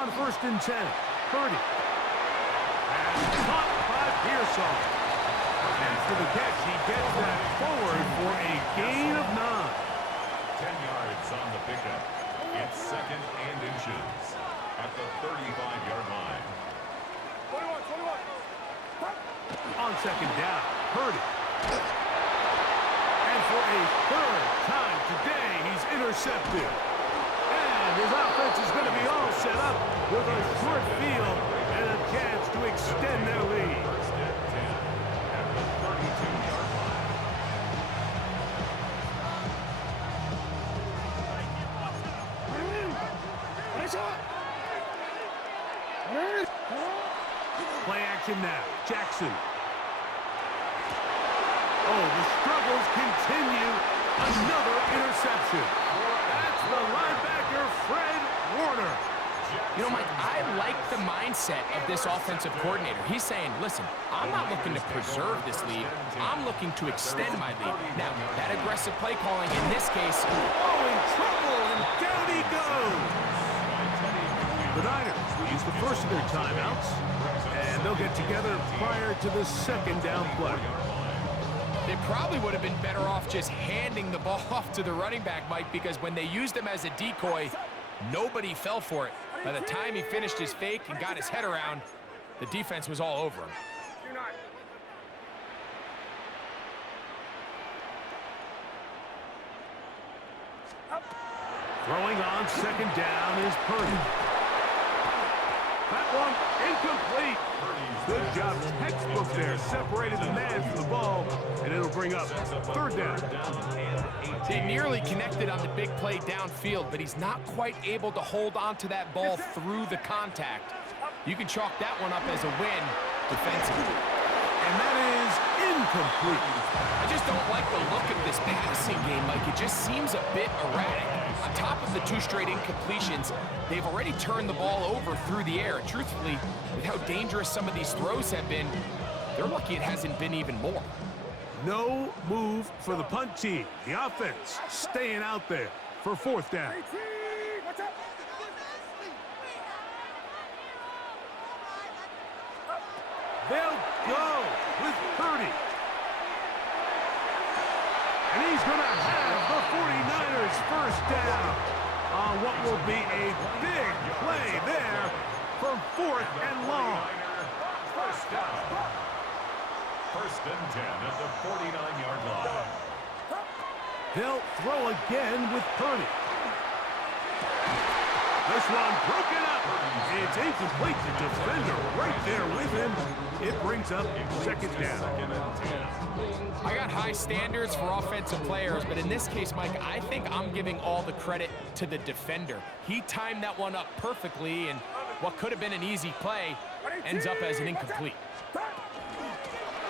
On 1st and 10, Purdy. And caught by Pearson. After the catch, he gets that forward for a gain of 9. 10 yards on the pickup. It's 2nd and inches at the 35-yard line. 21. On 2nd down, Purdy. And for a 3rd time today, he's intercepted. And his offense is going to be all set up with a short field and a chance to extend their lead. 1st and 10 at the 32-yard line. Play action now. Jackson. Oh, the struggles continue. Another interception. That's the linebacker, Fred Warner. You know, Mike, I like the mindset of this offensive coordinator. He's saying, listen, I'm not looking to preserve this lead. I'm looking to extend my lead. Now, that aggressive play calling in this case, Oh, in trouble, and down he goes. The Niners use the first of their timeouts, and they'll get together prior to the 2nd down play. they probably would have been better off just handing the ball off to the running back, Mike, because when they used him as a decoy, nobody fell for it. By the time he finished his fake and got his head around, the defense was all over him. Throwing on 2nd down is Purdy. That one incomplete. Good job, textbook there. Separated the man from the ball, and it'll bring up 3rd down. They nearly connected on the big play downfield, but he's not quite able to hold on to that ball through the contact. You can chalk that one up as a win defensively. And that is incomplete. I just don't like the look of this passing game, Mike. It just seems a bit erratic. On top of the 2 straight incompletions, they've already turned the ball over through the air. Truthfully, with how dangerous some of these throws have been, they're lucky it hasn't been even more. No move for the punt team. The offense staying out there for 4th down. They'll go with Purdy. And he's going to have the 49ers 1st down on what will be a big play there from 4th and long. 1st down. 1st and 10 at the 49-yard line. They'll throw again with Purdy. This one broken up. It's incomplete. The defender right there with him. It brings up 2nd down. 2nd and 10. I got high standards for offensive players, but in this case, Mike, I think I'm giving all the credit to the defender. He timed that one up perfectly, and what could have been an easy play ends up as an incomplete.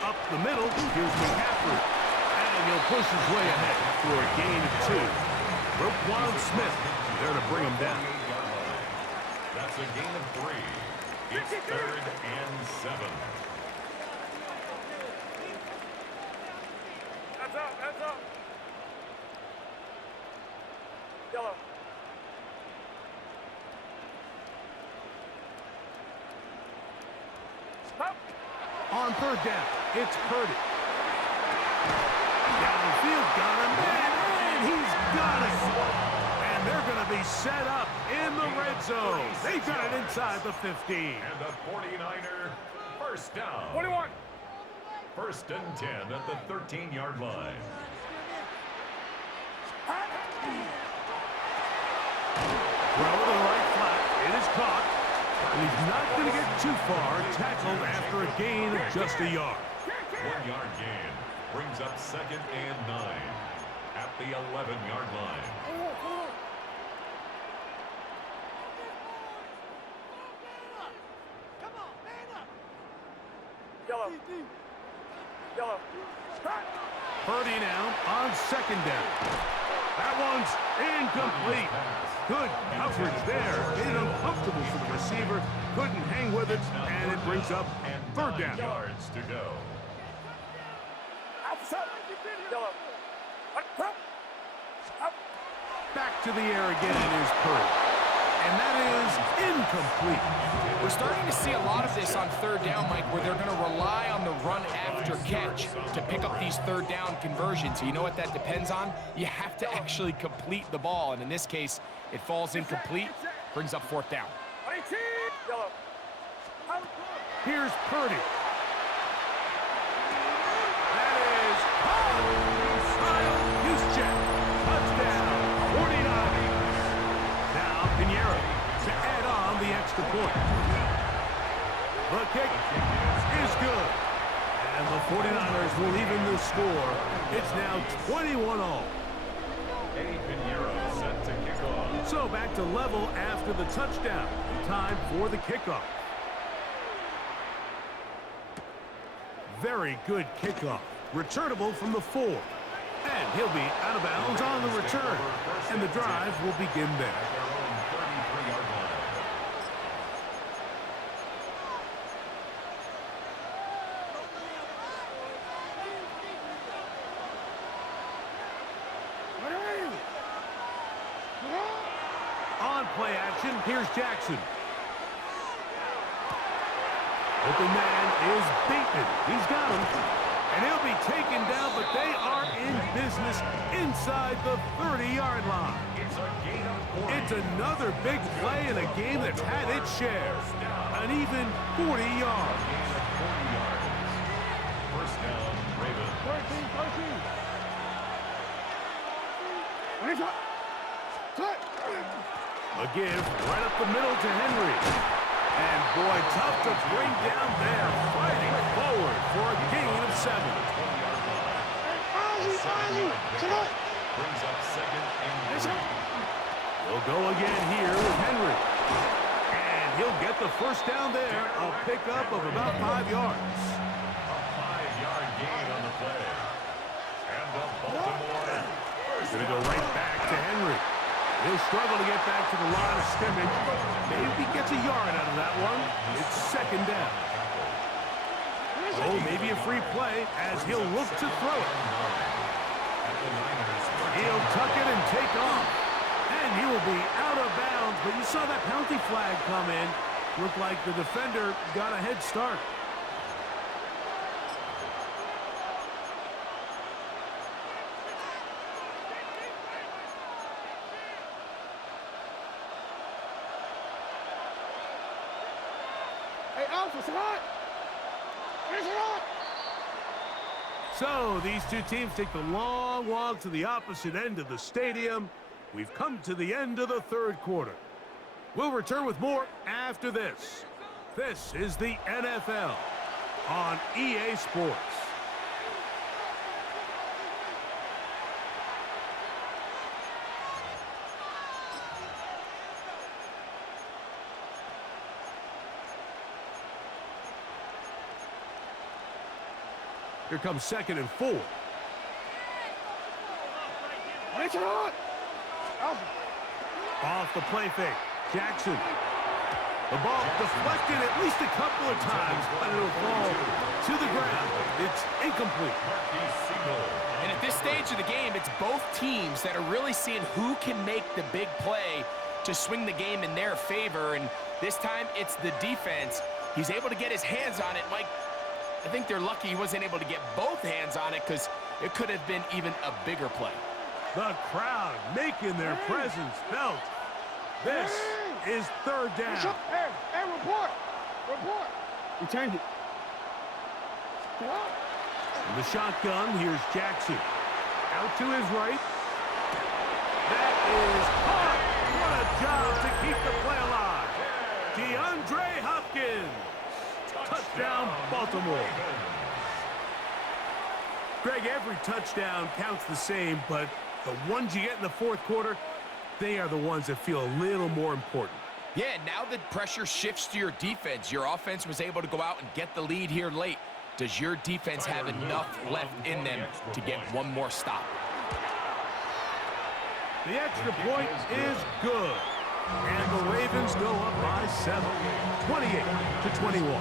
Up the middle, here's McCaffrey. And he'll push his way ahead for a gain of 2. Roquan Smith there to bring him down. That's a gain of 3. It's 3rd and 7. Hands up. Yellow. Stop. On 3rd down, it's Purdy. Downfield, got him, and he's got it. And they're going to be set up in the red zone. They got it inside the 15. And the 49er 1st down. 21. 1st and 10 at the 13-yard line. Throw to the right flat. It is caught. And he's not going to get too far. Tackled after a gain of just a yard. 1-yard gain brings up 2nd and 9 at the 11-yard line. Yellow. Purdy now on 2nd down. That one's incomplete. Good coverage there. Made it uncomfortable for the receiver. Couldn't hang with it, and it brings up 3rd down. 9 yards to go. Yellow. Back to the air again is Purdy. And that is incomplete. We're starting to see a lot of this on third down, Mike, where they're going to rely on the run after catch to pick up these third down conversions. You know what that depends on? You have to actually complete the ball, and in this case, it falls incomplete, brings up fourth down. Yellow. Here's Purdy. That is Kyle Juszczyk. Touchdown, 49ers. Now Pinheiro to add on the extra point. The kick is good. And the 49ers will even the score. It's now 21-all. Eddie Pinheiro set to kick off. So back to level after the touchdown. Time for the kickoff. Very good kickoff. Returnable from the 4. And he'll be out of bounds on the return. And the drive will begin there. At their own 33-yard line. On play action, here's Jackson. Open man is Bateman. He's got him. And he'll be taken down, but they are in business inside the 30-yard line. It's a gain of 40. It's another big play in a game that's had its share. An even 40 yards. Gain of 40 yards. First down, Ravens. 13. A give right up the middle to Henry. And boy, tough to bring down there. Fighting forward for a gain of 7. 20-yard line. Brings up second and 3. He'll go again here with Henry. And he'll get the first down there. A pickup of about 5 yards. A 5-yard gain on the play. And the Baltimore. Gonna go right back to Henry. He'll struggle to get back to the line of scrimmage. Maybe gets a yard out of that one. It's second down. Oh, maybe a free play as he'll look to throw it. He'll tuck it and take off. And he will be out of bounds, but you saw that penalty flag come in. Looked like the defender got a head start. So these two teams take the long walk to the opposite end of the stadium. We've come to the end of the third quarter. We'll return with more after this. This is the NFL on EA Sports. Here comes second and 4. Off the play fake. Jackson. The ball deflected at least a couple of times, but it'll fall to the ground. It's incomplete. And at this stage of the game, it's both teams that are really seeing who can make the big play to swing the game in their favor. And this time, it's the defense. He's able to get his hands on it. Mike, I think they're lucky he wasn't able to get both hands on it because it could have been even a bigger play. The crowd making their presence felt. This is third down. Hey, report. We changed it. In the shotgun, here's Jackson. Out to his right. That is hard. What a job to keep the play alive. DeAndre Hopkins. Touchdown, Baltimore. Greg, every touchdown counts the same, but the ones you get in the fourth quarter, they are the ones that feel a little more important. Yeah, now the pressure shifts to your defense. Your offense was able to go out and get the lead here late. Does your defense have enough left in them to get one more stop? The extra point is good. And the Ravens go up by 7, 28-21.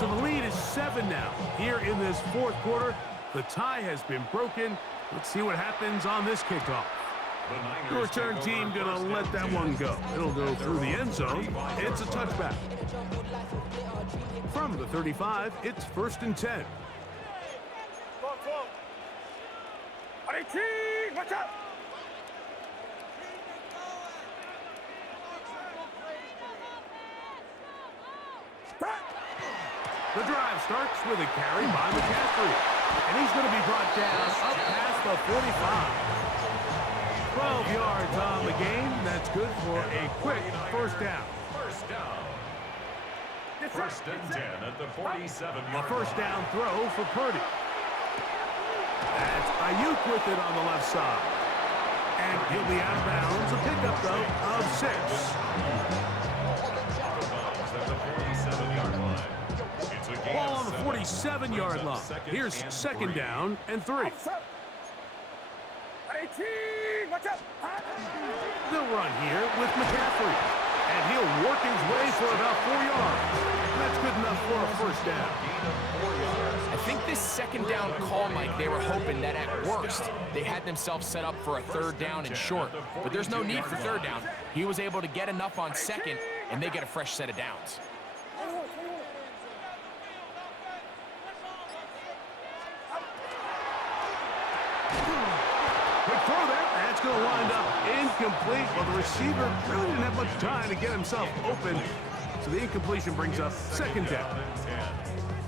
So the lead is 7 now. Here in this fourth quarter, the tie has been broken. Let's see what happens on this kickoff. The return team going to let that one go. It'll go through the end zone. It's a touchback. From the 35, it's 1st and 10. Watch out! The drive starts with a carry by McCaffrey. And he's going to be brought down up past the 45. 12 yards on the game. That's good for a quick first down. First down. First and 10 at the 47-yard A first down throw for Purdy. That's Ayuk with it on the left side. And he'll be out of bounds. A pickup, though, of 6. Ball on the 47-yard line. Here's 2nd down and 3. Watch out! They'll run here with McCaffrey. And he'll work his way for about 4 yards. That's good enough for a first down. I think this 2nd down call, Mike, they were hoping that at worst they had themselves set up for a 3rd down and short. But there's no need for 3rd down. He was able to get enough on 2nd, and they get a fresh set of downs. Quick throw there. That's going to wind up incomplete. Well, the receiver really didn't have much time to get himself open. So the incompletion brings up 2nd down.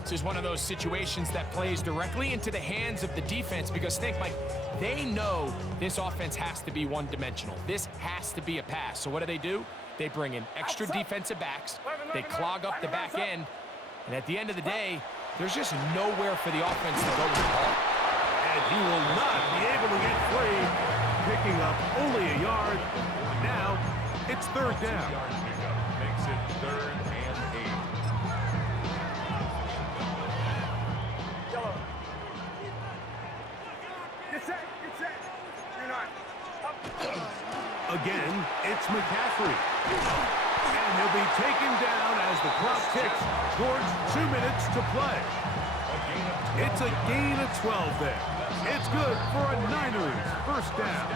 This is one of those situations that plays directly into the hands of the defense because, think, Mike, they know this offense has to be one-dimensional. This has to be a pass. So what do? They bring in extra defensive backs. They clog up the back end. And at the end of the day, there's just nowhere for the offense to go with the ball. And he will not be able to get free, picking up only a yard. Now, it's 3rd down. Makes it 3rd and 8. Yellow. Get set. You're not. Up. Again, it's McCaffrey. And he'll be taken down as the clock ticks towards 2 minutes to play. It's a gain of 12 there. It's good for a Niners first down.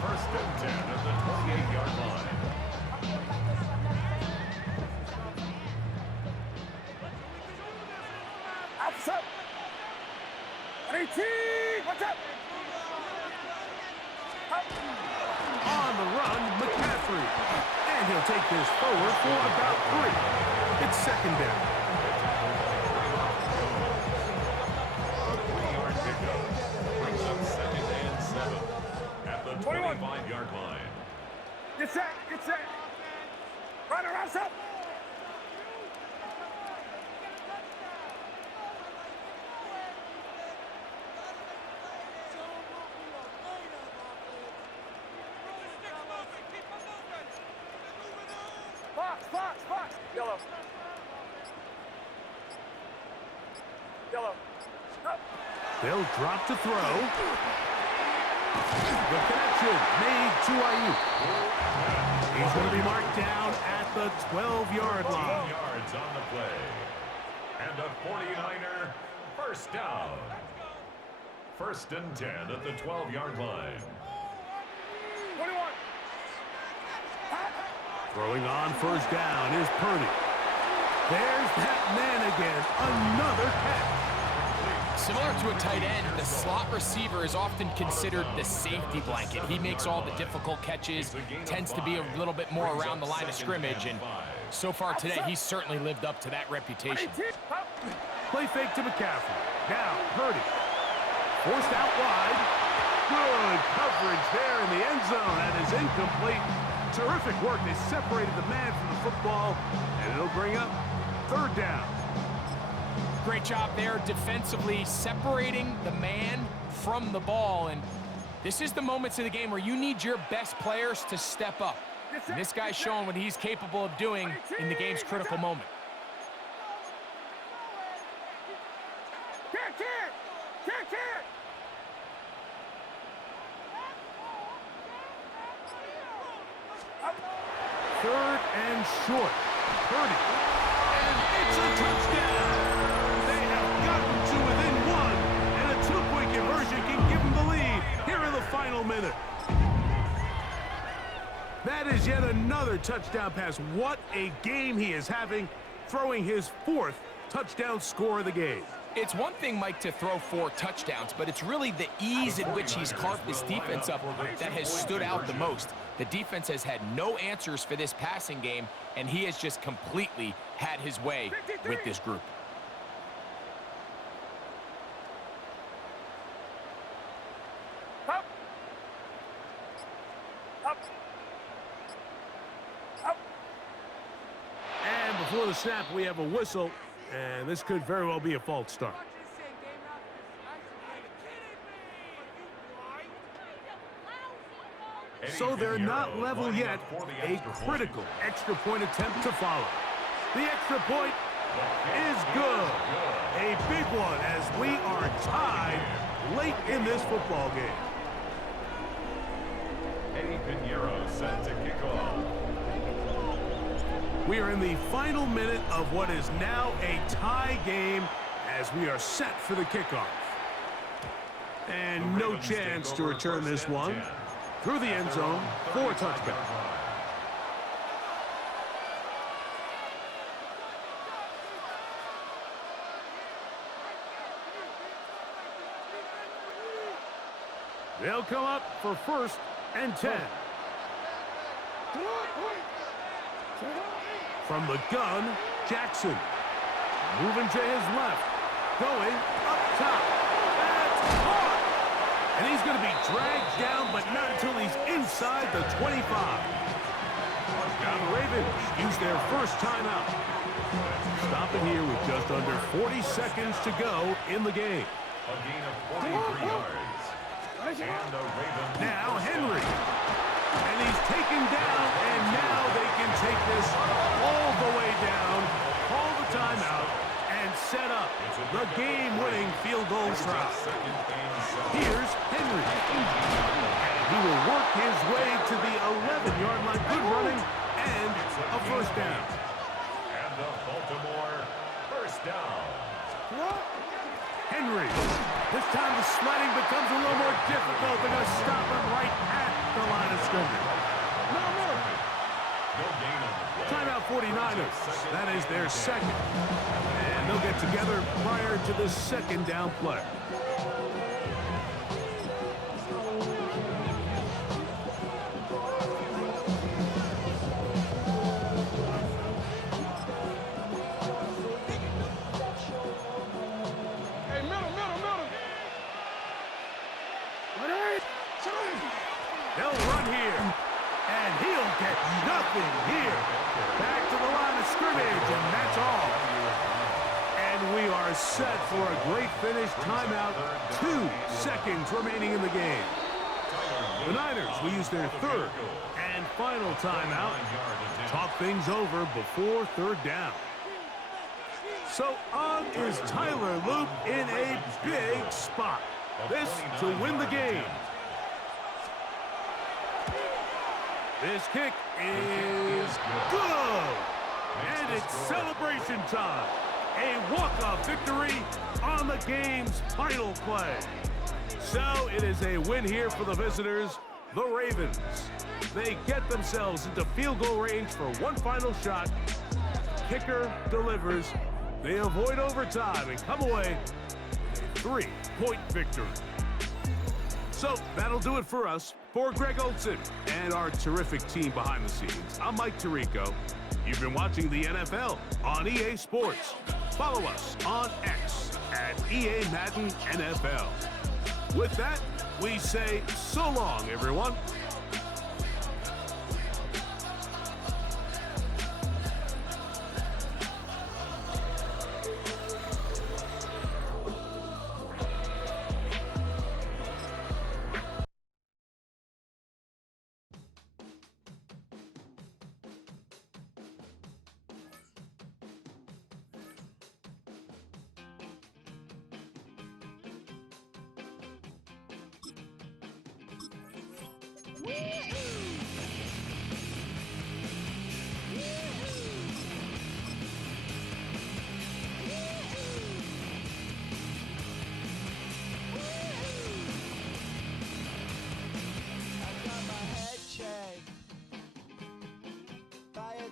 1st and 10 at the 28-yard line. Up. 18. Watch out! On the run, McCaffrey. And he'll take this forward for about 3. It's 2nd down. Brings up 2nd and 7 at the 25-yard line. Get set. Run around, up. Fox. Yellow. Up. They'll drop to throw. The connection made to Ayuk. He's going to be marked down at the 12-yard 12 line. yards on the play. And a 49er first down. 1st and 10 at the 12-yard line. 21. Throwing on first down is Purdy. There's that man again. Another catch. Similar to a tight end, the slot receiver is often considered the safety blanket. He makes all the difficult catches, tends to be a little bit more around the line of scrimmage, and so far today, he's certainly lived up to that reputation. Play fake to McCaffrey. Now, Purdy. Forced out wide. Good coverage there in the end zone. That is incomplete. Terrific work. They separated the man from the football, and it'll bring up 3rd down. Great job there defensively, separating the man from the ball. And this is the moments of the game where you need your best players to step up. And this guy's showing what he's capable of doing in the game's critical moment. Can't. 3rd and short. Purdy. And it's a touchdown. They have gotten to within one, and a two-point conversion can give them the lead here in the final minute. That is yet another touchdown pass. What a game he is having, throwing his 4th touchdown score of the game. It's one thing, Mike, to throw 4 touchdowns, but it's really the ease in which he's carved this defense up that has stood out the most. The defense has had no answers for this passing game, and he has just completely had his way with this group. Up. Up. Up. And before the snap, we have a whistle, and this could very well be a false start. So they're not level yet. A critical extra point attempt to follow. The extra point is good. A big one as we are tied late in this football game. Eddie Pinheiro set to kick off. We are in the final minute of what is now a tie game as we are set for the kickoff. And no chance to return this one. Through the end zone for a touchback. They'll come up for 1st and 10. From the gun, Jackson. Moving to his left. Going up top. That's caught. And he's going to be dragged down, but not until he's inside the 25. Now the Ravens use their first timeout. Stopping here with just under 40 seconds to go in the game. A gain of 43 yards. And the Ravens. Now Henry. And he's taken down, and now they can take this all the way down, call the timeout, and set up the game-winning field goal try. Here's Henry. And he will work his way to the 11-yard line. Good running and a first down. And the Baltimore first down. Henry. This time the sledding becomes a little more difficult. They're going to stop him right at the line of scrimmage. No gain on the play. Timeout 49ers. That is their second. And they'll get together prior to the second down play. They'll run here, and he'll get nothing here. Back to the line of scrimmage, and that's all. And we are set for a great finish. Timeout, 2 seconds remaining in the game. The Niners will use their third and final timeout. Talk things over before third down. So on is Tyler Loop in a big spot. This to win the game. This kick is good. And it's celebration time. A walk-off victory on the game's final play. So it is a win here for the visitors, the Ravens. They get themselves into field goal range for one final shot. Kicker delivers. They avoid overtime and come away with a 3-point victory. So that'll do it for us. For Greg Olson and our terrific team behind the scenes, I'm Mike Tirico. You've been watching the NFL on EA Sports. Follow us on X at EA Madden NFL. With that, we say so long, everyone.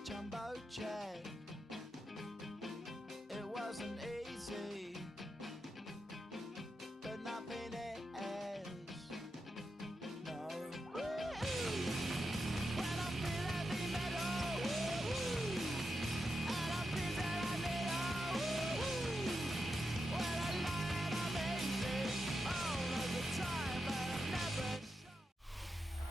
jumbo jet. It wasn't easy, but nothing is. No. When I feel heavy metal, and I feel that I need when I lie and I'm easy all of the time, but I'm never sure.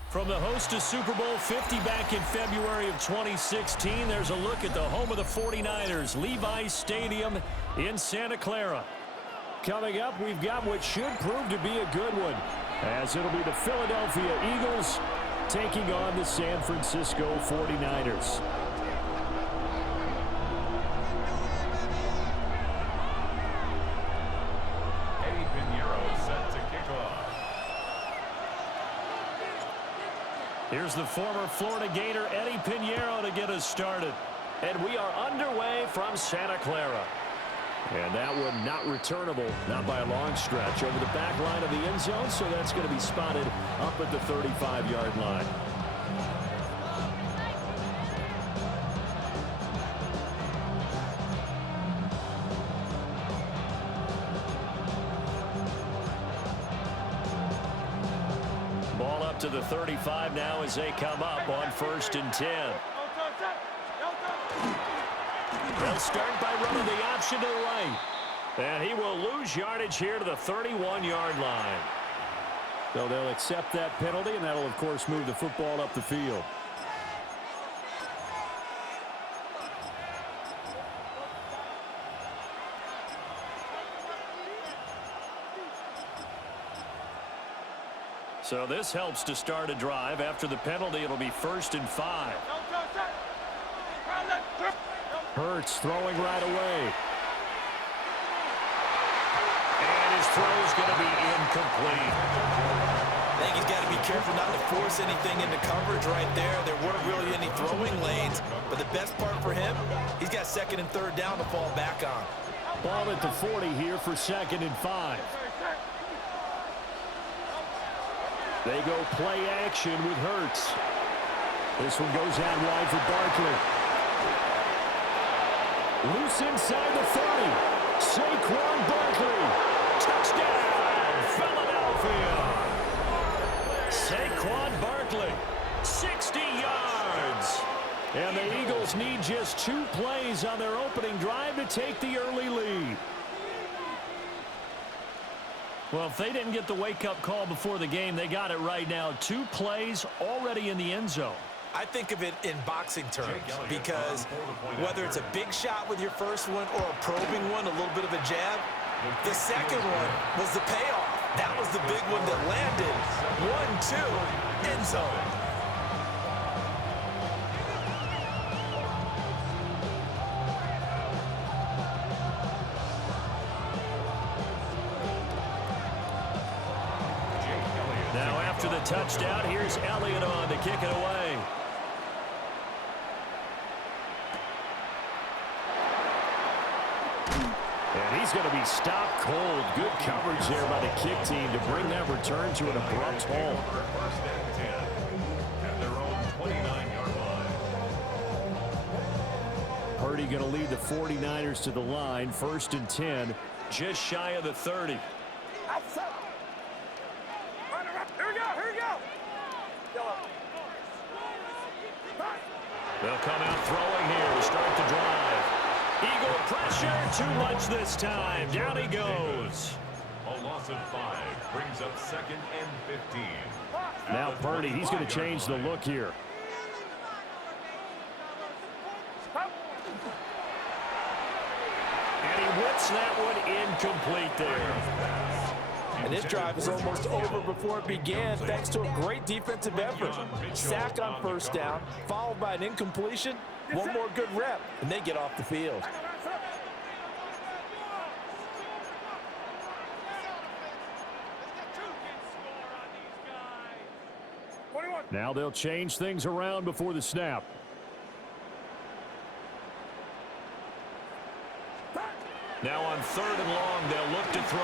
From the host to Super Bowl 50 back in February of 2016, there's a look at the home of the 49ers, Levi's Stadium in Santa Clara. Coming up, we've got what should prove to be a good one, as it'll be the Philadelphia Eagles taking on the San Francisco 49ers. Here's the former Florida Gator Eddie Pinheiro to get us started. And we are underway from Santa Clara. And that one not returnable, not by a long stretch, over the back line of the end zone, so that's going to be spotted up at the 35-yard line. Ball up to the 35 now as they come up on 1st and 10. They'll start by running the option to the right. And he will lose yardage here to the 31-yard line. So they'll accept that penalty, and that'll, of course, move the football up the field. So this helps to start a drive. After the penalty, it'll be 1st and 5. Hurts throwing right away. And his throw is going to be incomplete. I think he's got to be careful not to force anything into coverage right there. There weren't really any throwing lanes. But the best part for him, he's got 2nd and 3rd down to fall back on. Ball at the 40 here for 2nd and 5. They go play action with Hurts. This one goes out wide for Barkley. Loose inside the 30. Saquon Barkley. Touchdown, Philadelphia. Saquon Barkley, 60 yards. And the Eagles need just 2 plays on their opening drive to take the early lead. Well, if they didn't get the wake-up call before the game, they got it right now. 2 plays already in the end zone. I think of it in boxing terms because whether it's a big shot with your first one or a probing one, a little bit of a jab, the second one was the payoff. That was the big one that landed. 1-2, end zone. Now after the touchdown, here's Elliott on to kick it away. And he's going to be stopped cold. Good coverage there by the kick team to bring that return to an abrupt halt. 1st and 10 at their own 29-yard line. Purdy going to lead the 49ers to the line. 1st and 10, just shy of the 30. Here we go. They'll come out throwing here to start the drive. Eagle pressure, too much this time. Down he goes. A loss of 5 brings up 2nd and 15. Now Purdy, he's going to change the look here. And he whips that one incomplete there. And this drive is almost over before it began thanks to a great defensive effort. Sack on 1st down, followed by an incompletion. One more good rep, and they get off the field. Now they'll change things around before the snap. Now on 3rd and long, they'll look to throw.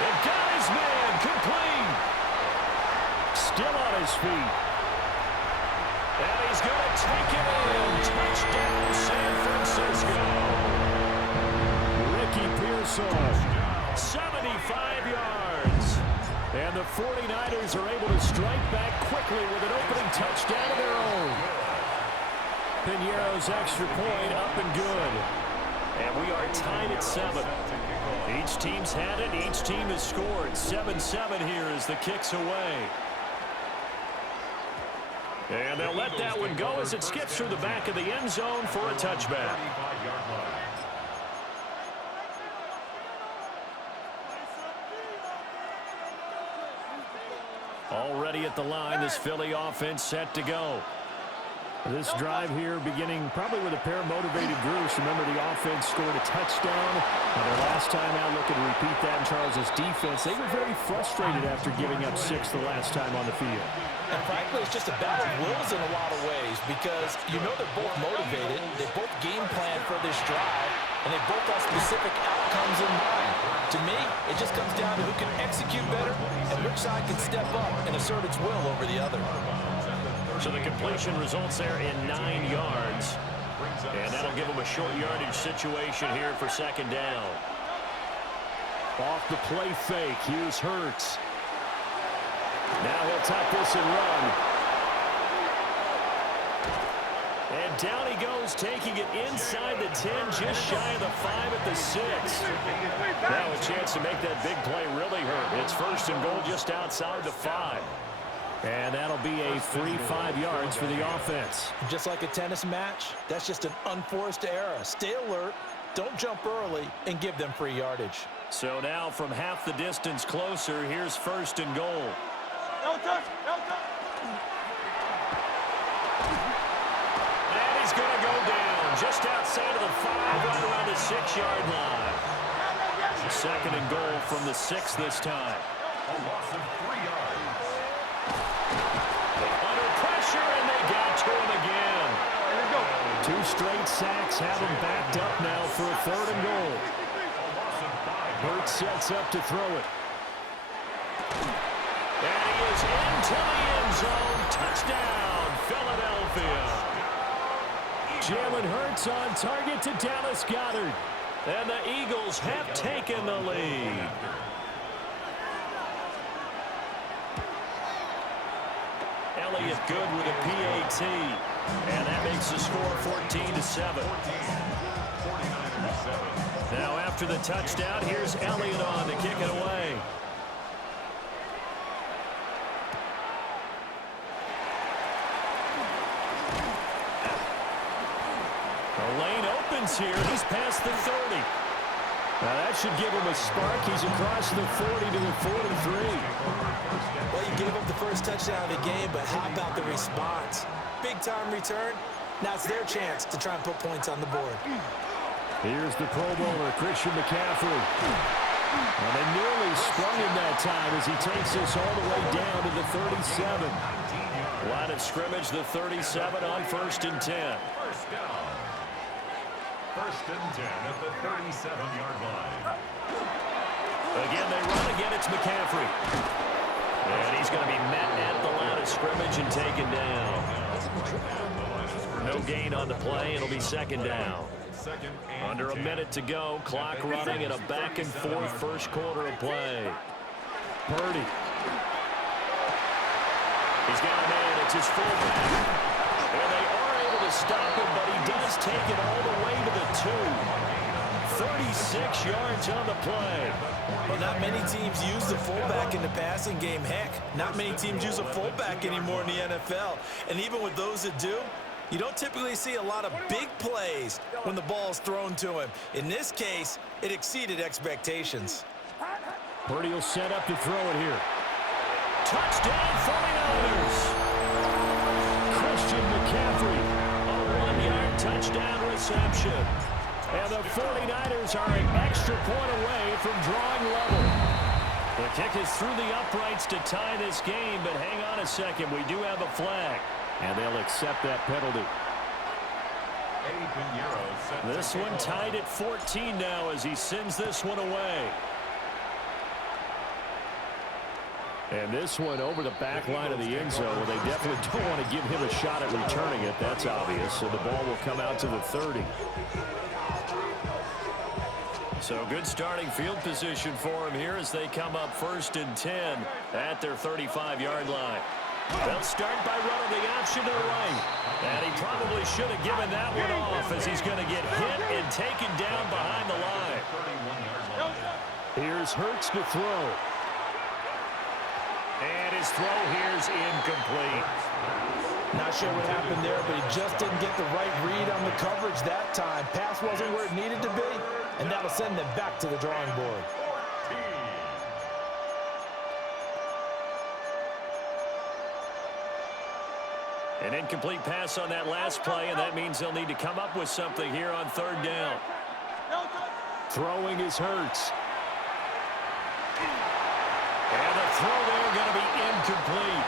They've got his man complete. Still on his feet. And he's going to take it in. Touchdown, San Francisco. Ricky Pearsall, 75 yards. And the 49ers are able to strike back quickly with an opening touchdown of their own. Piñeiro's extra point up and good. And we are tied at 7. Each team's had it. Each team has scored. 7-7 here as the kick's away. And they'll let that one go as it skips through the back of the end zone for a touchback. Already at the line, this Philly offense set to go. This drive here beginning probably with a pair of motivated groups. Remember, the offense scored a touchdown. And their last time out, looking to repeat that in Charles' defense. They were very frustrated after giving up 6 the last time on the field. And frankly, it's just a battle of wills in a lot of ways because you know they're both motivated. They both game plan for this drive, and they both have specific outcomes in mind. To me, it just comes down to who can execute better and which side can step up and assert its will over the other. So the completion results there in 9 yards. And that'll give them a short yardage situation here for second down. Off the play fake, here's Hurts. Now he'll tuck this and run. And down he goes, taking it inside the 10, just shy of the 5 at the 6. Now a chance to make that big play really hurt. It's first and goal just outside the 5. And that'll be a free 5 yards for the offense. Just like a tennis match, that's just an unforced error. Stay alert, don't jump early, and give them free yardage. So now from half the distance closer, here's first and goal. And he's going to go down just outside of the 5, right around the 6-yard line. Second and goal from the 6 this time. A loss of 3 yards. Under pressure, and they got to him again. 2 straight sacks have him backed up now for a third and goal. Hurts sets up to throw it. And he is into the end zone. Touchdown, Philadelphia. Jalen Hurts on target to Dallas Goedert. And the Eagles have taken the lead. Elliott good with a PAT. And that makes the score 14-7. Now after the touchdown, here's Elliott on to kick it away. The lane opens here. He's past the 30. Now that should give him a spark. He's across the 40 to the 43. Well, you gave up the first touchdown of the game, but how about the response? Big-time return. Now it's their chance to try and put points on the board. Here's the Pro Bowler, Christian McCaffrey. And they nearly sprung him that time as he takes this all the way down to the 37. Line of scrimmage, the 37 on 1st and 10. First down. 1st and 10 at the 37-yard line. Again, they run. Again, it's McCaffrey. And he's going to be met at the line of scrimmage and taken down. No gain on the play. It'll be second down. Under a minute to go. Clock running in a back-and-forth first quarter of play. Purdy. He's got a man. It's his fullback. And they are able to stop him, but he does take it all the way to the 2. 36 yards on the play. Well, not many teams use the fullback in the passing game. Heck, not many teams use a fullback anymore in the NFL. And even with those that do, you don't typically see a lot of big plays when the ball is thrown to him. In this case, it exceeded expectations. Purdy will set up to throw it here. Touchdown, 49ers. Christian McCaffrey, a 1-yard touchdown reception. And the 49ers are an extra point away from drawing level. The kick is through the uprights to tie this game, but hang on a second. We do have a flag. And they'll accept that penalty. This one tied at 14 now as he sends this one away. And this one over the back line of the end zone. Well, they definitely don't want to give him a shot at returning it. That's obvious. So the ball will come out to the 30. So good starting field position for him here as they come up 1st and 10 at their 35-yard line. They'll start by running the option to the right. And he probably should have given that one off as he's going to get hit and taken down behind the line. Here's Hurts to throw. And his throw here's incomplete. Not sure what happened there, but he just didn't get the right read on the coverage that time. Pass wasn't where it needed to be, and that'll send them back to the drawing board. An incomplete pass on that last play, and that means they'll need to come up with something here on 3rd down. Throwing is Hurts. And the throw there going to be incomplete.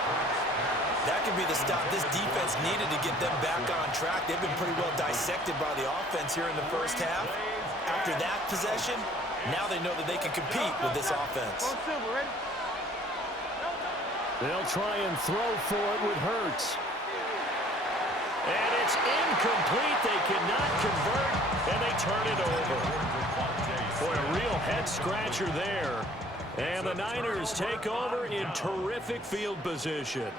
That could be the stop this defense needed to get them back on track. They've been pretty well dissected by the offense here in the first half. After that possession, now they know that they can compete with this offense. They'll try and throw for it with Hurts. And it's incomplete. They cannot convert, and they turn it over. Boy, a real head-scratcher there. And the Niners take over in terrific field position.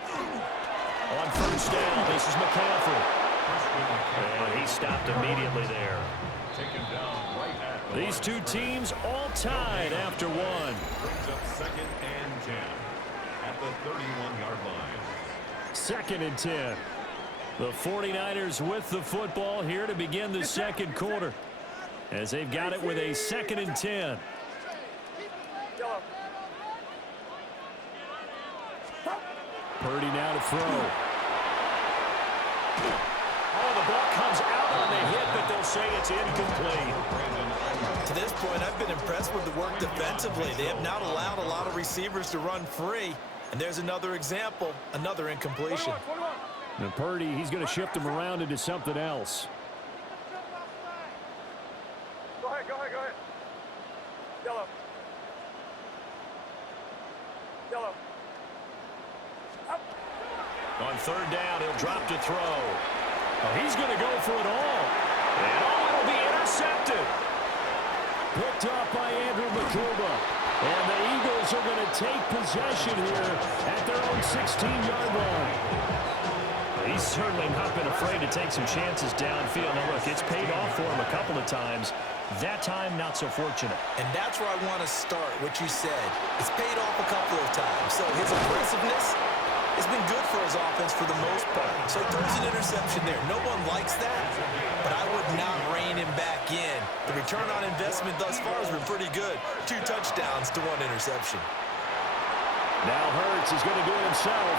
On 1st down, this is McCaffrey. And he stopped immediately there. These two teams all tied after one. Brings up 2nd and 10 at the 31-yard line. 2nd and 10. The 49ers with the football here to begin the second quarter, as they've got it with a 2nd and 10. Purdy now to throw. Oh, the ball comes out on the hit, but they'll say it's incomplete. To this point, I've been impressed with the work defensively. They have not allowed a lot of receivers to run free. And there's another example, another incompletion. And Purdy, he's going to shift him around into something else. Go ahead. Yellow. On 3rd down, he'll drop to throw. Oh, he's going to go for it all. And it'll be intercepted. Picked off by Andrew Makuba. And the Eagles are going to take possession here at their own 16-yard line. He's certainly not been afraid to take some chances downfield. Now, look, it's paid off for him a couple of times. That time, not so fortunate. And that's where I want to start, what you said. It's paid off a couple of times. So his aggressiveness has been good for his offense for the most part. So he throws an interception there. No one likes that, but I would not rein him back in. The return on investment thus far has been pretty good. 2 touchdowns to 1 interception. Now Hurts is going to do it himself.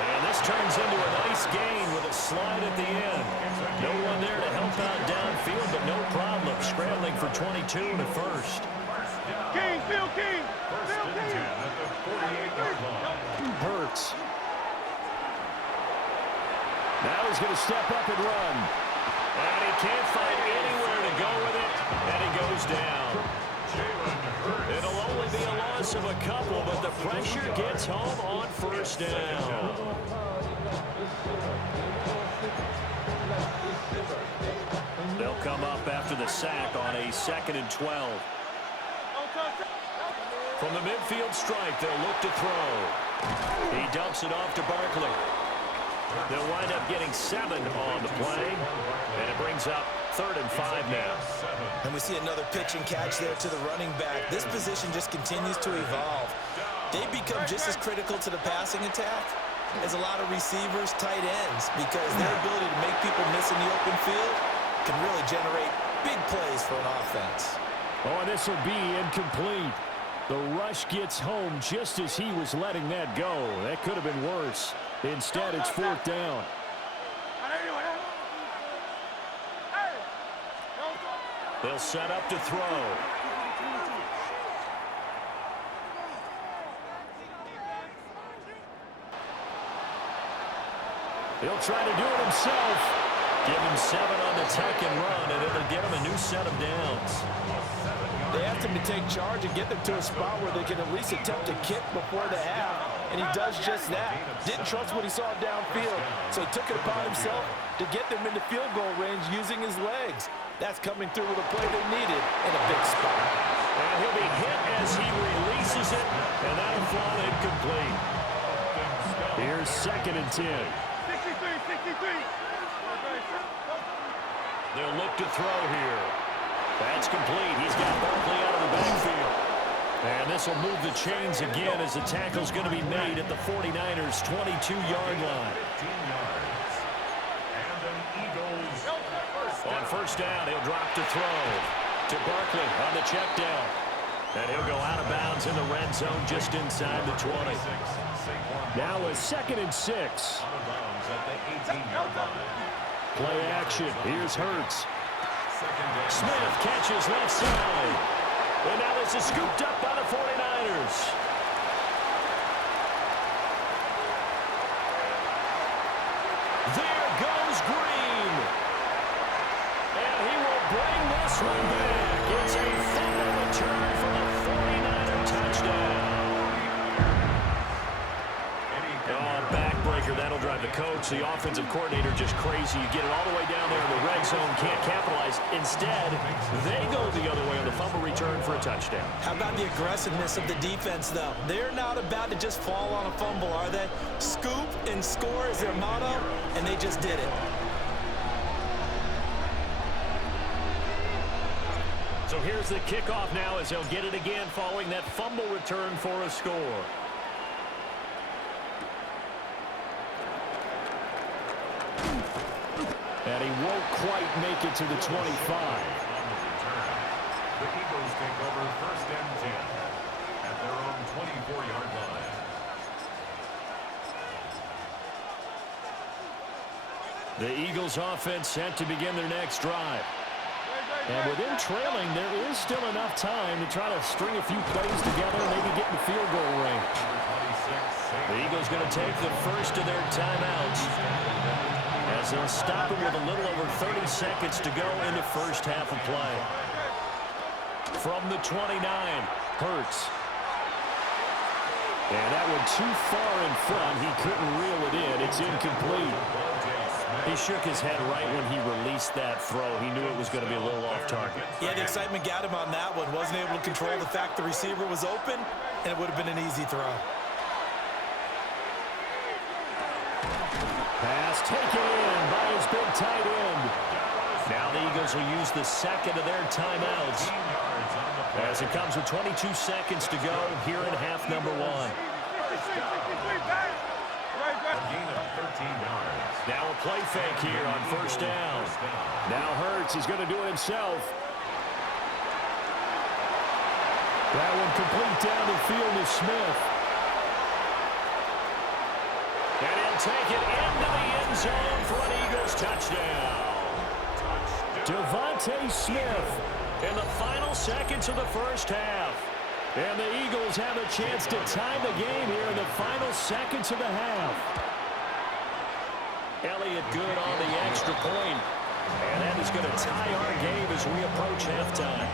And this turns into a nice gain with a slide at the end. No one there to help out downfield, but no problem. Scrambling for 22 and a first. King, Phil King. First and 10 at the 48-yard line. Hurts. Now he's going to step up and run. And he can't find anywhere to go with it, and he goes down. It'll only be a loss of a couple, but the pressure gets home on 1st down. They'll come up after the sack on a 2nd and 12. From the midfield stripe, they'll look to throw. He dumps it off to Barkley. They'll wind up getting 7 on the play, and it brings up 3rd and 5 now. And we see another pitch and catch there to the running back. This position just continues to evolve. They become just as critical to the passing attack as a lot of receivers, tight ends, because their ability to make people miss in the open field can really generate big plays for an offense. Oh, and this will be incomplete. The rush gets home just as he was letting that go. That could have been worse. Instead, it's 4th down. They'll set up to throw. He'll try to do it himself. Give him 7 on the tuck and run, and it'll get him a new set of downs. They asked him to take charge and get them to a spot where they can at least attempt to kick before the half, and he does just that. Didn't trust what he saw downfield, so he took it upon himself to get them into field goal range using his legs. That's coming through with a play they needed in a big spot. And he'll be hit as he releases it, and that'll fall incomplete. Here's 2nd and 10. 63, 63. They'll look to throw here. That's complete. He's got Barkley out of the backfield. And this will move the chains again as the tackle's going to be made at the 49ers' 22-yard line. On first down, he'll drop to throw to Barkley on the check down. And he'll go out of bounds in the red zone just inside the 20. Now a 2nd and 6. Play action. Here's Hurts. Smith catches left side. And now this is scooped up by the 49ers. There goes Green. And he will bring this one back. It's a fumble return for the 49er touchdown. Oh, backbreaker. That'll drive the coach, the offensive coordinator, just crazy. You get it all the way down there in the red zone, can't capitalize. Instead, they go the other way on the fumble return for a touchdown. How about the aggressiveness of the defense, though? They're not about to just fall on a fumble, are they? Scoop and score is their motto, and they just did it. So here's the kickoff now as they'll get it again following that fumble return for a score. And he won't quite make it to the 25. The Eagles take over 1st and 10 at their own 24-yard line. The Eagles offense set to begin their next drive. And with them trailing, there is still enough time to try to string a few plays together and maybe get in the field goal range. The Eagles going to take the first of their timeouts as they'll stop him with a little over 30 seconds to go in the first half of play. From the 29, Hurts. And that one too far in front. He couldn't reel it in. It's incomplete. He shook his head right when he released that throw. He knew it was going to be a little off target. Yeah, the excitement got him on that one. Wasn't able to control the fact the receiver was open, and it would have been an easy throw. Pass taken in by his big tight end. Now the Eagles will use the second of their timeouts as it comes with 22 seconds to go here in half number 1. Now a play fake here on first down. Now Hurts is going to do it himself. That one complete down the field to Smith. And he'll take it into the end zone for an Eagles touchdown. Devontae Smith in the final seconds of the first half. And the Eagles have a chance to tie the game here in the final seconds of the half. Elliott good on the extra point. And that is going to tie our game as we approach halftime.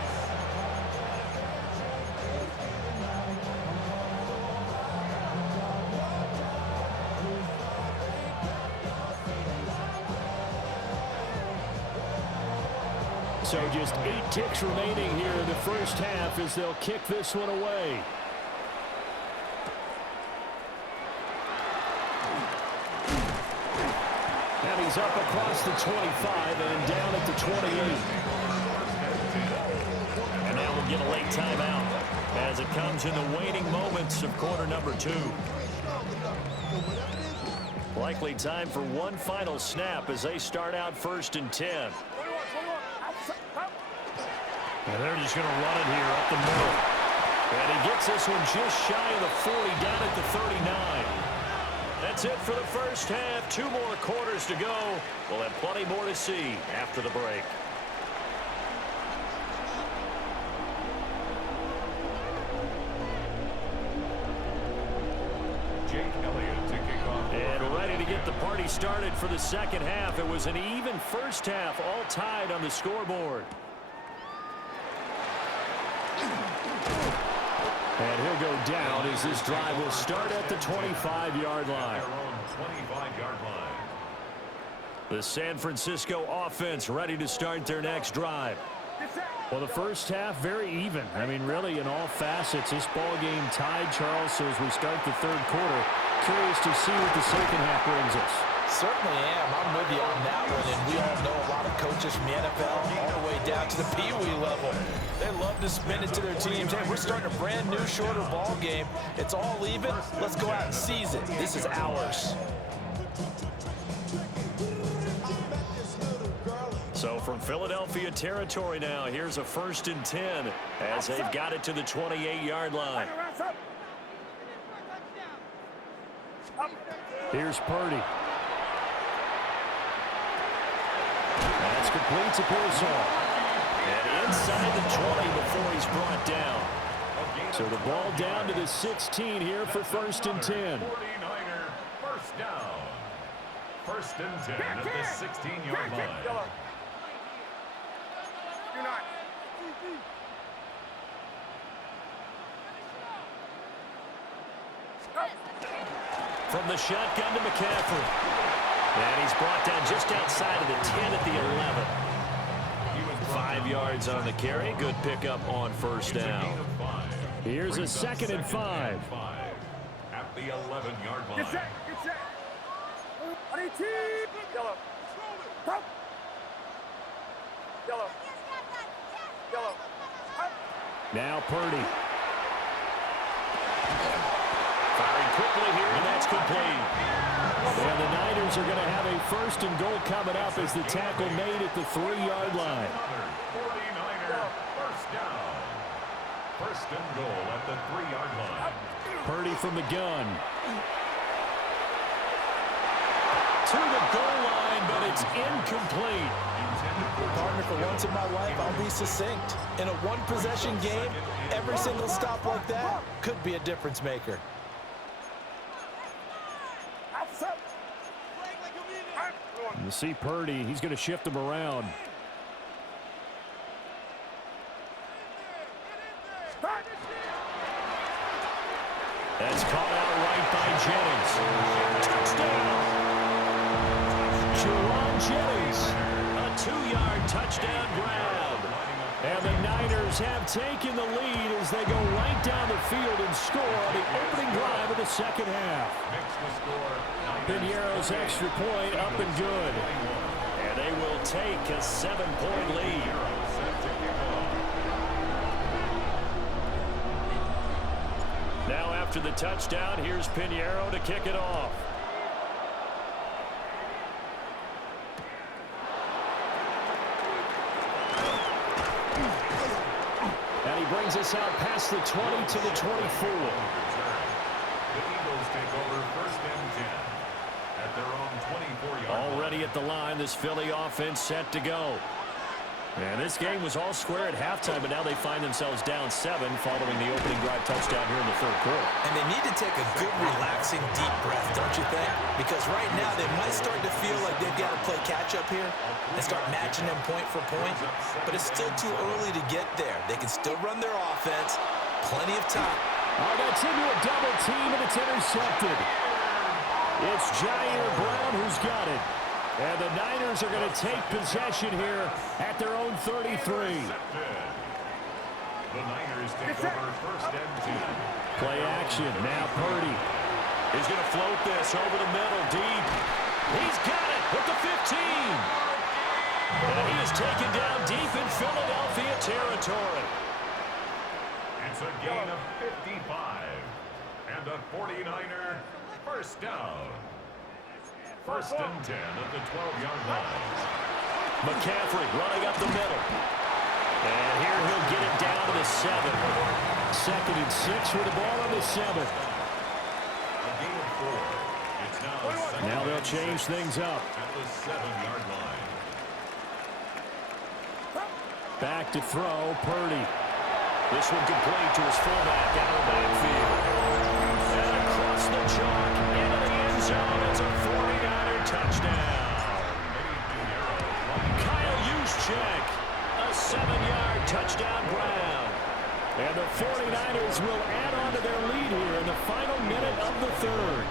So just 8 ticks remaining here in the first half as they'll kick this one away. And he's up across the 25 and down at the 28. And now we'll get a late timeout as it comes in the waning moments of quarter number 2. Likely time for one final snap as they start out 1st and 10. And they're just going to run it here up the middle. And he gets this one just shy of the 40 down at the 39. That's it for the first half. 2 more quarters to go. We'll have plenty more to see after the break. Jake Elliott to kick off. And ready to get the party started for the second half. It was an even first half, all tied on the scoreboard. And he'll go down as this drive will start at the 25-yard line. The San Francisco offense ready to start their next drive. Well, the first half, very even. I mean, really, in all facets, this ball game tied, Charles. So as we start the third quarter, curious to see what the second half brings us. Certainly am. I'm with you on that one. And we all know a lot of coaches from the NFL all the way down to the Pee-wee level. They love to spin it to their teams. Hey, we're starting a brand new, shorter ball game. It's all even. Let's go out and seize it. This is ours. So from Philadelphia territory now, here's a 1st and 10 as they've got it to the 28-yard line. Here's Purdy. That's complete to Pearsall. And inside the 20 before he's brought down. So the ball down to the 16 here for 1st and 10. 49er first down. 1st and 10 at the 16-yard line. From the shotgun to McCaffrey. And he's brought down just outside of the 10 at the 11. 5 yards on the carry. Good pickup on first down. Here's a 2nd and 5. At the 11-yard line. Get set. Yellow. Stop. Yellow. Now Purdy. Firing quickly here, and that's complete. And the Niners are going to have a 1st and goal coming up as the tackle made at the 3-yard line. 49er first down. 1st and goal at the 3-yard line. Purdy from the gun. To the goal line, but it's incomplete. Partner, for once in my life, I'll be succinct. In a one-possession game, every single stop like that could be a difference maker. You see Purdy, he's going to shift him around. That's caught out right by Jennings. Touchdown! Jerron Jennings, a 2-yard touchdown grab. And the Niners have taken the lead as they go right down the field and score on the opening drive of the second half. Piñeiro's extra point up and good. And they will take a 7-point lead. Now after the touchdown, here's Piñeiro to kick it off. And he brings us out past the 20 to the 24. The Eagles take over 1st and 10 at their own 24-yard line. Already at the line, this Philly offense set to go. And this game was all square at halftime, but now they find themselves down 7 following the opening drive touchdown here in the third quarter. And they need to take a good, relaxing, deep breath, don't you think? Because right now they might start to feel like they've got to play catch-up here and start matching them point for point. But it's still too early to get there. They can still run their offense. Plenty of time. Oh, that's into a double team, and it's intercepted. It's Jair Brown who's got it. And the Niners are going to take possession here at their own 33. The Niners take over 1st and 10. Play action. Now Purdy is going to float this over the middle deep. He's got it at the 15. And he is taken down deep in Philadelphia territory. It's a gain of 55. And a 49er first down. 1st and 10 at the 12-yard line. McCaffrey running up the middle. And here he'll get it down to the 7. 2nd and 6 with the ball on the 7. A gain of 4. It's now Now they'll change things up. at the 7-yard line. Back to throw, Purdy. This one complete to his fullback out of the backfield. And across the chalk into the end zone. It's a Eagles will add on to their lead here in the final minute of the third.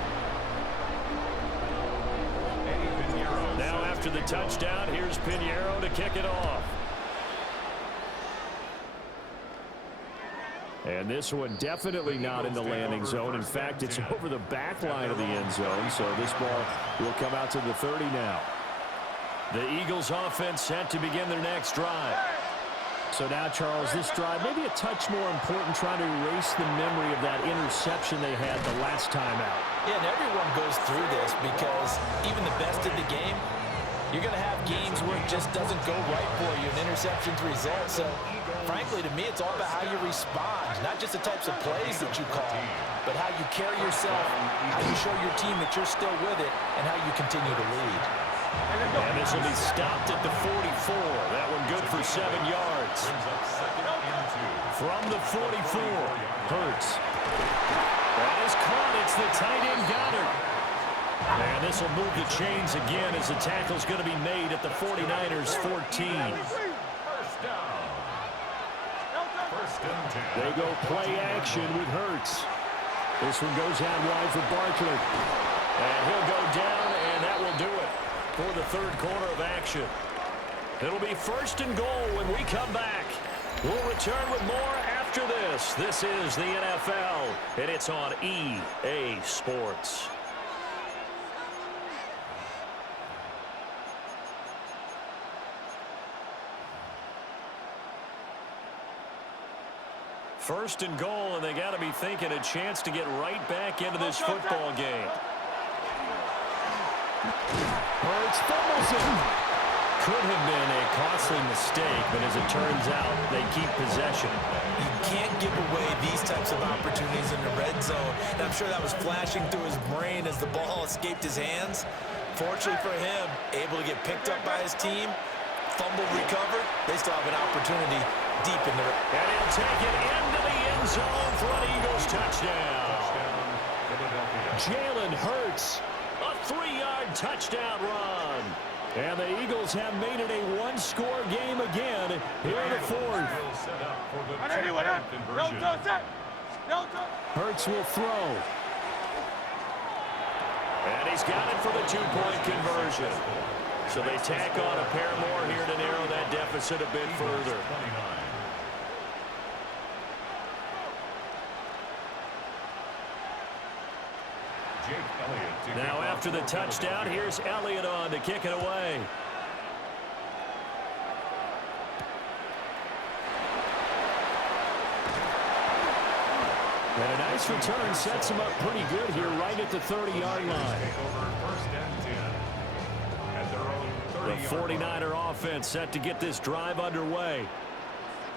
Now after the touchdown, here's Pinheiro to kick it off. And this one definitely not in the landing zone. In fact, it's over the back line of the end zone, so this ball will come out to the 30 now. The Eagles offense set to begin their next drive. So now, Charles, this drive maybe a touch more important, trying to erase the memory of that interception they had the last time out. Yeah, and everyone goes through this because even the best in the game, you're going to have games where it just doesn't go right for you, and interceptions result. So, frankly, to me, it's all about how you respond, not just the types of plays that you call, but how you carry yourself, how you show your team that you're still with it, and how you continue to lead. And this will be stopped at the 44. That one good for 7 yards. From the 44, Hurts. That is caught. It's the tight end Goddard. And this will move the chains again as the tackle's going to be made at the 49ers 14. They go play action with Hurts. This one goes out wide for Barkley. And he'll go down, and that will do it for the third quarter of action. It'll be 1st and goal when we come back. We'll return with more after this. This is the NFL, and it's on EA Sports. First and goal, and they got to be thinking a chance to get right back into this football game. Hurts fumbles it. Could have been a costly mistake, but as it turns out, they keep possession. You can't give away these types of opportunities in the red zone. And I'm sure that was flashing through his brain as the ball escaped his hands. Fortunately for him, able to get picked up by his team, fumbled, recovered. They still have an opportunity deep in the... And he'll take it into the end zone for an Eagles touchdown. Jalen Hurts, a 3-yard touchdown run. And the Eagles have made it a one-score game again here in the fourth. Hurts will throw. And he's got it for the 2-point conversion. So they tack on a pair more here to narrow that deficit a bit further. Now after the touchdown, here's Elliott on to kick it away. And a nice return sets him up pretty good here right at the 30-yard line. The 49er offense set to get this drive underway.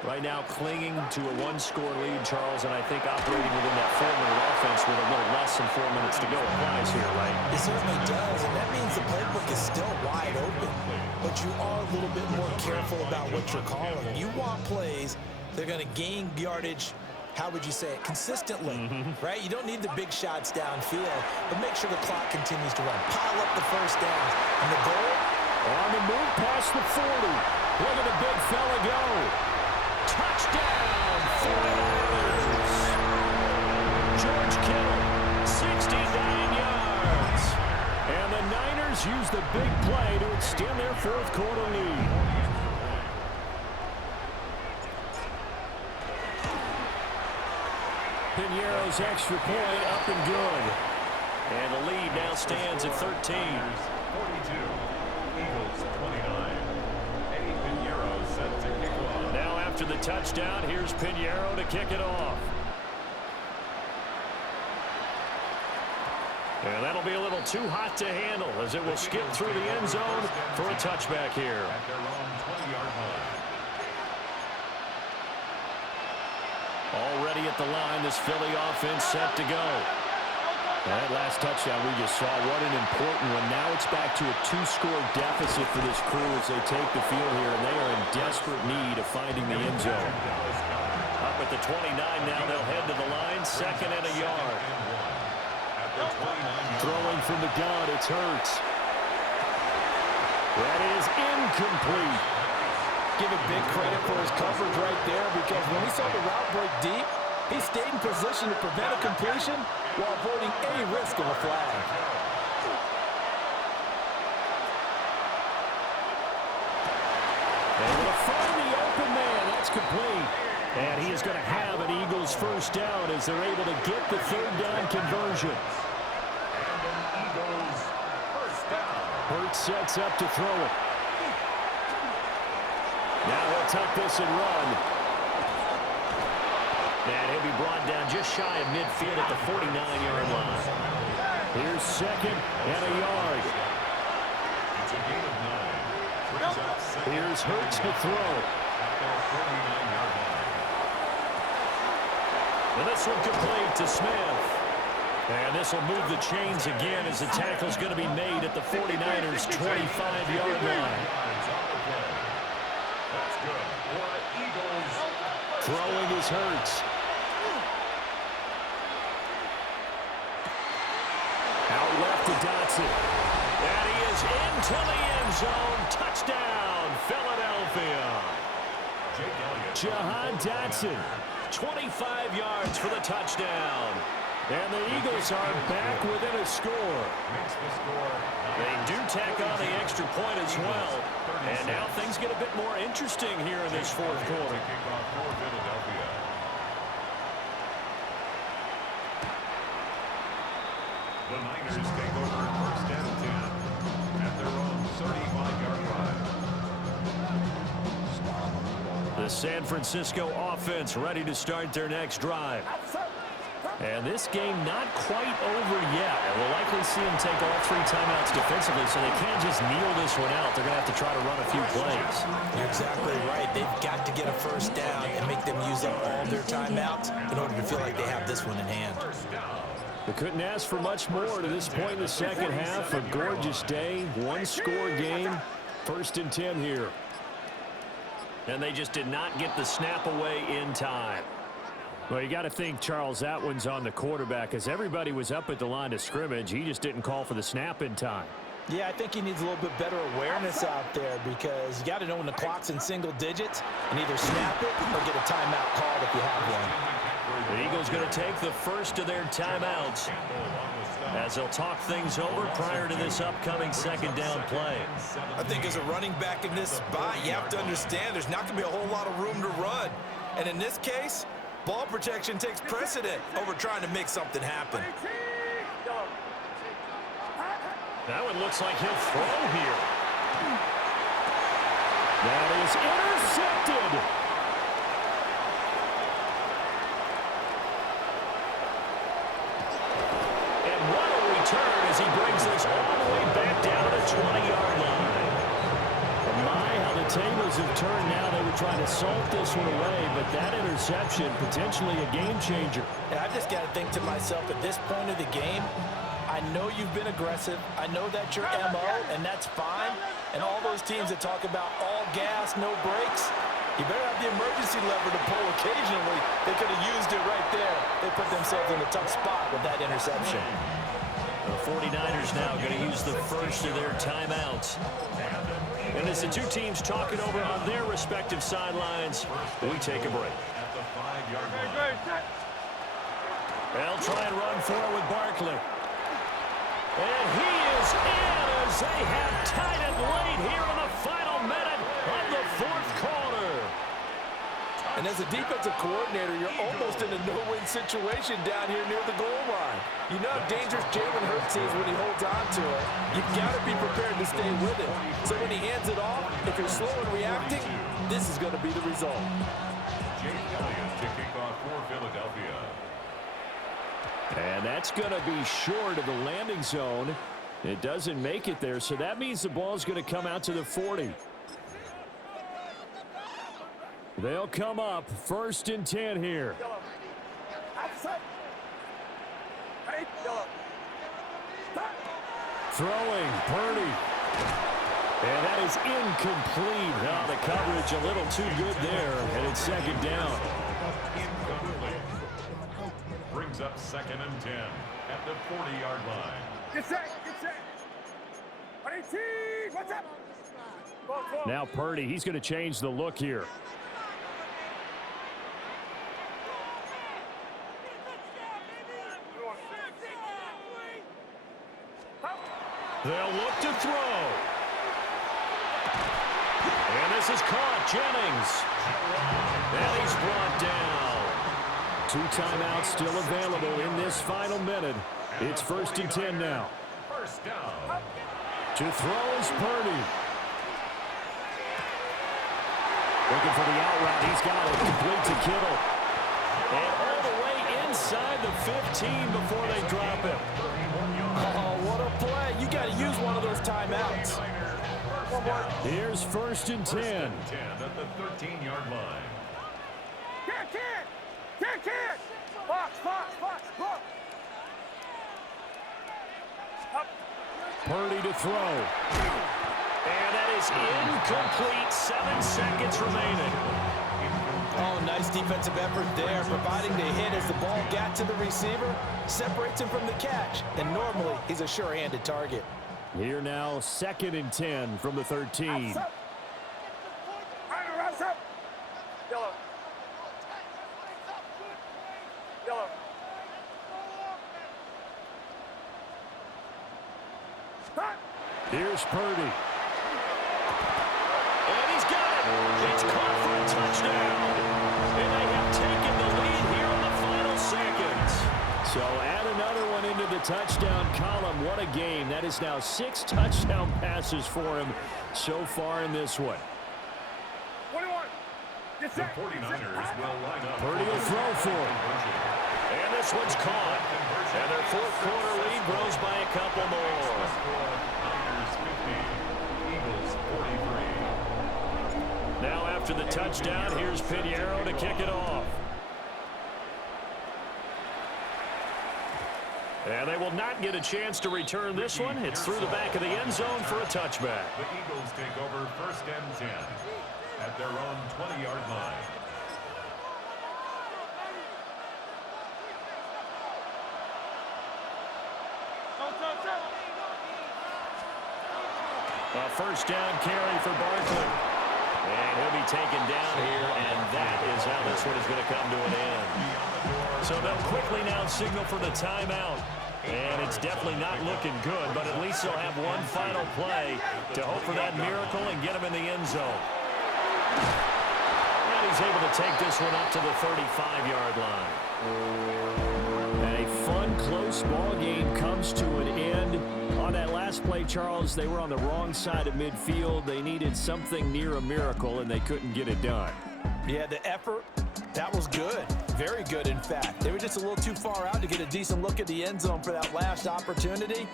Right now clinging to a one-score lead, Charles, and I think operating within that 4-minute offense with a little less than 4 minutes to go applies here, right? It certainly does, and that means the playbook is still wide open. But you are a little bit more careful about what you're calling. You want plays that are going to gain yardage, how would you say it, consistently, right? You don't need the big shots downfield, but make sure the clock continues to run. Pile up the first downs. And the goal? On the move past the 40. Look at the big fella go. Touchdown, 49ers. George Kittle, 69 yards. And the Niners use the big play to extend their fourth quarter lead. Pinheiro's extra point up and good. And the lead now stands at 13. 42. Eagles 29. Eddie Pinheiro set to kick off. Now after the touchdown, here's Pinheiro to kick it off. And that'll be a little too hot to handle as it will skip through the end zone for a touchback here. At their own 20-yard line. Already at the line, this Philly offense set to go. That last touchdown we just saw, what an important one. Now it's back to a 2-score deficit for this crew as they take the field here, and they are in desperate need of finding the end zone. Up at the 29 now, they'll head to the line, 2nd and a yard. Throwing from the gun, it's Hurts. That is incomplete. Give it big credit for his coverage right there, because when we saw the route break deep, He stayed in position to prevent a completion while avoiding any risk of a flag. Able to find the open man. That's complete. And he is going to have an Eagles first down as they're able to get the third down conversion. And an Eagles first down. Hurts sets up to throw it. Now he'll tuck this and run. And he'll be brought down just shy of midfield at the 49-yard line. Here's second and a yard. It's a gain of 9. Brings up second. Here's Hurts to throw. At their 49-yard line. And this one complete to Smith. And this will move the chains again as the tackle's going to be made at the 49ers' 25-yard line. That's good. For Eagles. Throwing is Hurts. Out left to Dotson. And he is into the end zone. Touchdown, Philadelphia. Jahan Dotson, 25 yards for the touchdown. And the Eagles are back within a score. They do tack on the extra point as well. And now things get a bit more interesting here in this fourth quarter. The Niners take over first and 10 at their own 35-yard line. The San Francisco offense ready to start their next drive. And this game not quite over yet. And we'll likely see them take all 3 timeouts defensively, so they can't just kneel this one out. They're going to have to try to run a few plays. You're exactly right. They've got to get a first down and make them use up all their timeouts in order to feel like they have this one in hand. They couldn't ask for much more to this point in the second half. A gorgeous day, one-score game, first and 10 here. And they just did not get the snap away in time. Well, you got to think, Charles, that one's on the quarterback, as everybody was up at the line of scrimmage. He just didn't call for the snap in time. Yeah, I think he needs a little bit better awareness out there, because you got to know when the clock's in single digits and either snap it or get a timeout called if you have one. The Eagles going to take the first of their timeouts as they'll talk things over prior to this upcoming second down play. I think as a running back in this spot, you have to understand there's not going to be a whole lot of room to run. And in this case, ball protection takes precedent over trying to make something happen. That one looks like he'll throw here. That is intercepted. And what a return as he brings this all the way back down to the 20-yard line. My, how the tables have turned now. They were trying to salt this one away, but that interception, potentially a game changer. And I just got to think to myself, at this point of the game, I know you've been aggressive. I know that's your MO, and that's fine. And all those teams that talk about all gas, no brakes, you better have the emergency lever to pull occasionally. They could have used it right there. They put themselves in a tough spot with that interception. The 49ers now going to use the first of their timeouts. And as the two teams talking over on their respective sidelines, we take a break. They'll try and run forward with Barkley. And he is in as they have tied it late here in the final minute of the fourth quarter. And as a defensive coordinator, you're almost in a no-win situation down here near the goal line. You know how dangerous Jalen Hurts is when he holds on to it. You've got to be prepared to stay with it. So when he hands it off, if you're slow in reacting, this is going to be the result. Jake Elliott to kick off for Philadelphia. And that's going to be short of the landing zone. It doesn't make it there, so that means the ball's going to come out to the 40. They'll come up first and 10 here. Throwing, Purdy. And that is incomplete. Oh, the coverage a little too good there, and it's second down. Incomplete. Brings up second and 10 at the 40-yard line. Get set, get set. 18, what's up? Now Purdy, he's going to change the look here. They'll look to throw. And this is caught. Jennings. And he's brought down. 2 timeouts still available in this final minute. It's 1st and 10 now. First down. To throw is Purdy. Looking for the out route. He's got it. Complete to Kittle. And all the way inside the 15 before they drop him. Oh, what a play. You got to use one of those timeouts. Here's 1st and 10. 10 at the 13-yard line. Kick! Box, look! Purdy to throw. And that is incomplete. 7 seconds remaining. Oh, nice defensive effort there, providing the hit as the ball got to the receiver, separates him from the catch, and normally he's a sure-handed target. Here now, 2nd and 10 from the 13. Here's Purdy. And he's got it. It's caught for a touchdown. And they have taken the lead here in the final seconds. So add another one into the touchdown column. What a game. That is now 6 touchdown passes for him so far in this one. 21. The 49ers will line up. Purdy will throw for him. And this one's caught. And their 4th quarter lead grows by a couple more. Now after the touchdown, here's Pinheiro to kick it off. And they will not get a chance to return this one. It's through the back of the end zone for a touchback. The Eagles take over 1st and 10 at their own 20-yard line. A 1st down carry for Barkley. And he'll be taken down here, and that is how this one is going to come to an end. So they'll quickly now signal for the timeout. And it's definitely not looking good, but at least they'll have one final play to hope for that miracle and get him in the end zone. And he's able to take this one up to the 35-yard line. And a fun, close ball game comes to an end. On that last play, Charles, they were on the wrong side of midfield. They needed something near a miracle, and they couldn't get it done. Yeah, the effort, that was good. Very good, in fact. They were just a little too far out to get a decent look at the end zone for that last opportunity.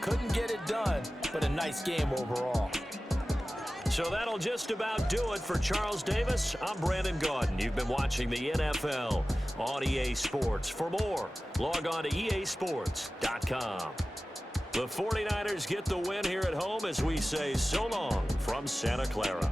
Couldn't get it done, but a nice game overall. So that'll just about do it for Charles Davis. I'm Brandon Gaudin. You've been watching the NFL on EA Sports. For more, log on to easports.com. The 49ers get the win here at home as we say so long from Santa Clara.